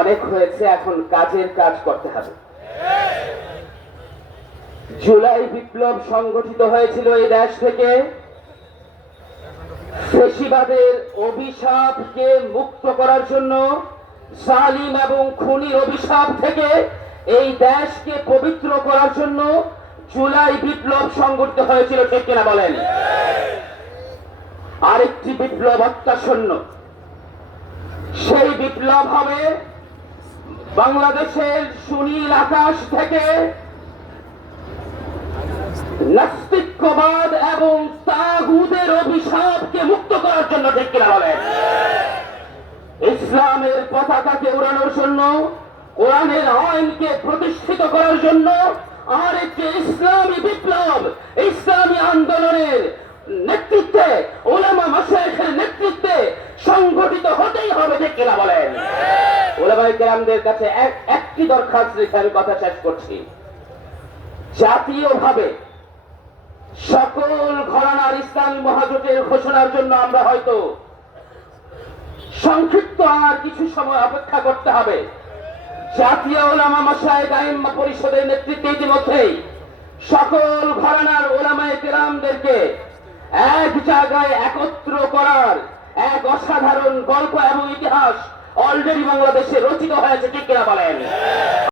অনেক হয়েছে, এখন কাজের কাজ করতে হবে। জুলাই বিপ্লব সংগঠিত হয়েছিল এই দেশ থেকে ফ্যাসিবাদের অভিশাপকে মুক্ত করার জন্য, জালিম এবং খুনির অভিশাপ থেকে এই দেশকে পবিত্র করার জন্য জুলাই বিপ্লব সংগঠিত হয়েছিল, ঠিক কিনা বলেন? আরেকটি বিপ্লব অত্যাসন্ন। সেই বিপ্লব হবে বাংলাদেশের সুনীল আকাশ থেকে নাস্তিক্যবাদ এবং তাগুদের অভিশাপকে মুক্ত করার জন্য, ঠিক কিনা বলেন? ইসলামের পতাকাকে উড়ানোর জন্য, কোরআনের আইনকে প্রতিষ্ঠিত করার জন্য আর একটি ইসলামী বিপ্লব, ইসলামী আন্দোলনের নেতৃত্বে, উলামা মাশায়েখের নেতৃত্বে সংগঠিত হতেই হবে, ঠিক কিনা বলেন? উলামায়ে কেরামদের কাছে একটি দরখাস্ত রেখে আমি কথা শেষ করছি। জাতীয়ভাবে সকল ঘরানার ইসলামী মহাজোটের ঘোষণার জন্য আমরা হয়তো সংক্ষিপ্ত আর কিছু সময় অপেক্ষা করতে হবে। জাতীয় উলামা মাশায়েখ আইম্মা পরিষদের নেতৃত্বে ইতিমধ্যেই সকল ঘরানার উলামায়ে কেরামদেরকে এক জায়গায় একত্র করার এক অসাধারণ গল্প এবং ইতিহাস অলরেডি বাংলাদেশে রচিত হয়েছে, ঠিক কিনা বলেন?